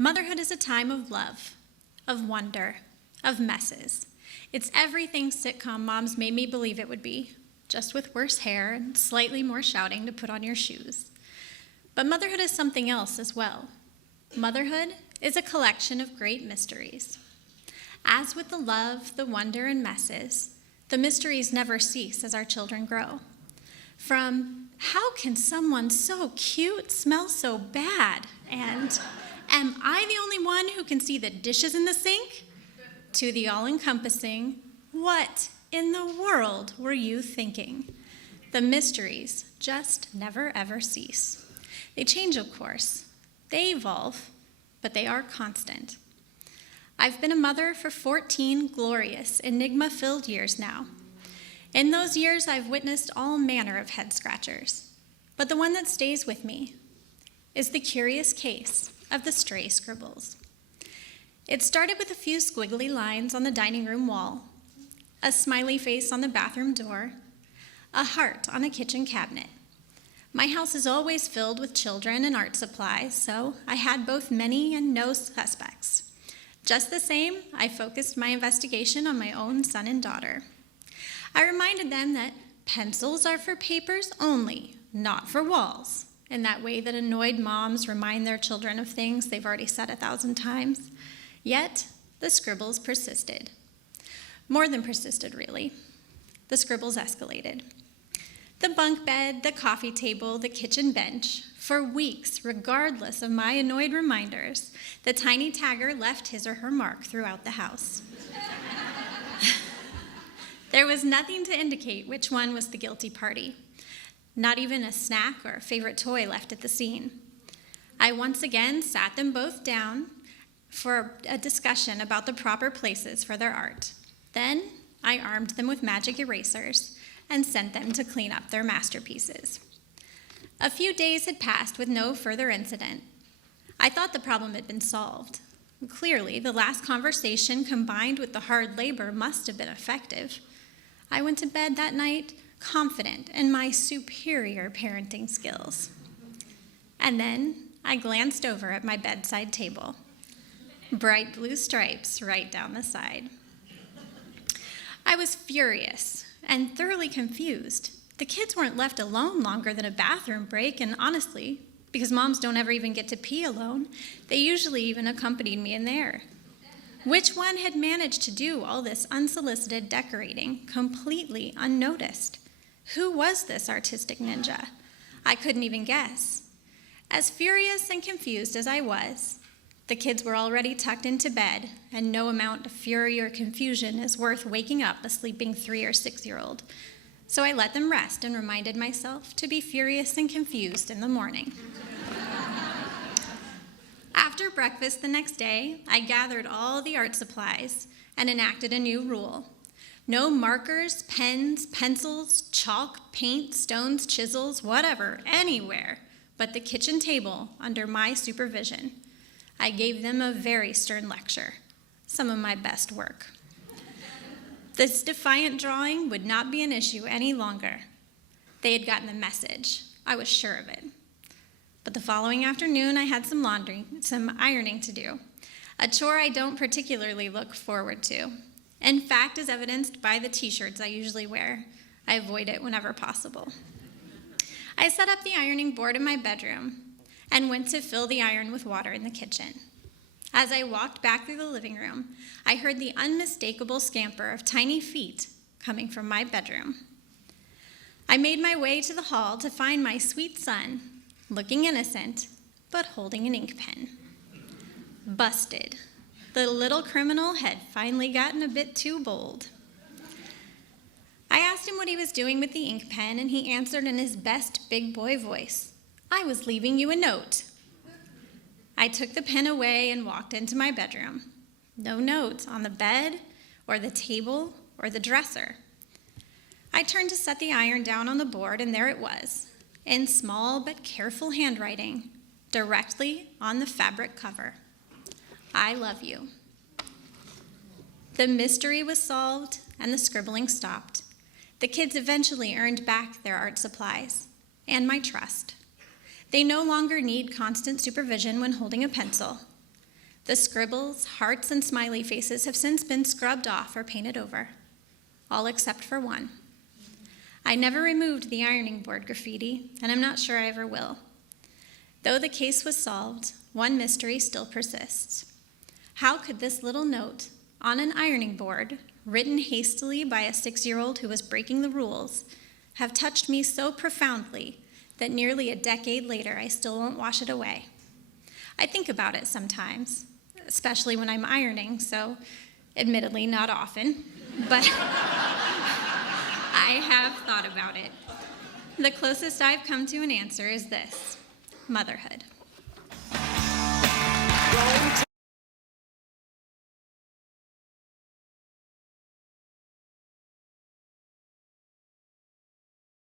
Motherhood is a time of love, of wonder, of messes. It's everything sitcom moms made me believe it would be, just with worse hair and slightly more shouting to put on your shoes. But motherhood is something else as well. Motherhood is a collection of great mysteries. As with the love, the wonder, and messes, the mysteries never cease as our children grow. From, how can someone so cute smell so bad? And, am I the only one who can see the dishes in the sink? To the all-encompassing, what in the world were you thinking? The mysteries just never ever cease. They change, of course. They evolve, but they are constant. I've been a mother for 14 glorious, enigma-filled years now. In those years, I've witnessed all manner of head-scratchers, but the one that stays with me is the curious case of the stray scribbles. It started with a few squiggly lines on the dining room wall, a smiley face on the bathroom door, a heart on a kitchen cabinet. My house is always filled with children and art supplies, so I had both many and no suspects. Just the same, I focused my investigation on my own son and daughter. I reminded them that pencils are for papers only, not for walls, in that way that annoyed moms remind their children of things they've already said 1,000 times. Yet, the scribbles persisted. More than persisted, really. The scribbles escalated. The bunk bed, the coffee table, the kitchen bench. For weeks, regardless of my annoyed reminders, the tiny tagger left his or her mark throughout the house. There was nothing to indicate which one was the guilty party. Not even a snack or a favorite toy left at the scene. I once again sat them both down for a discussion about the proper places for their art. Then I armed them with magic erasers and sent them to clean up their masterpieces. A few days had passed with no further incident. I thought the problem had been solved. Clearly, the last conversation combined with the hard labor must have been effective. I went to bed that night confident in my superior parenting skills. And then I glanced over at my bedside table. Bright blue stripes right down the side. I was furious and thoroughly confused. The kids weren't left alone longer than a bathroom break, and honestly, because moms don't ever even get to pee alone, they usually even accompanied me in there. Which one had managed to do all this unsolicited decorating completely unnoticed? Who was this artistic ninja? I couldn't even guess. As furious and confused as I was, the kids were already tucked into bed, and no amount of fury or confusion is worth waking up a sleeping 3 or 6-year-old. So I let them rest and reminded myself to be furious and confused in the morning. After breakfast the next day, I gathered all the art supplies and enacted a new rule. No markers, pens, pencils, chalk, paint, stones, chisels, whatever, anywhere but the kitchen table under my supervision. I gave them a very stern lecture, some of my best work. This defiant drawing would not be an issue any longer. They had gotten the message. I was sure of it. But the following afternoon, I had some ironing to do, a chore I don't particularly look forward to. In fact, as evidenced by the t-shirts I usually wear, I avoid it whenever possible. I set up the ironing board in my bedroom and went to fill the iron with water in the kitchen. As I walked back through the living room, I heard the unmistakable scamper of tiny feet coming from my bedroom. I made my way to the hall to find my sweet son, looking innocent, but holding an ink pen. Busted. The little criminal had finally gotten a bit too bold. I asked him what he was doing with the ink pen, and he answered in his best big boy voice, "I was leaving you a note." I took the pen away and walked into my bedroom. No note on the bed, or the table, or the dresser. I turned to set the iron down on the board, and there it was, in small but careful handwriting, directly on the fabric cover. "I love you." The mystery was solved, and the scribbling stopped. The kids eventually earned back their art supplies, and my trust. They no longer need constant supervision when holding a pencil. The scribbles, hearts, and smiley faces have since been scrubbed off or painted over, all except for one. I never removed the ironing board graffiti, and I'm not sure I ever will. Though the case was solved, one mystery still persists. How could this little note on an ironing board, written hastily by a 6-year-old who was breaking the rules, have touched me so profoundly that nearly a decade later I still won't wash it away? I think about it sometimes, especially when I'm ironing, so admittedly not often, but I have thought about it. The closest I've come to an answer is this: motherhood.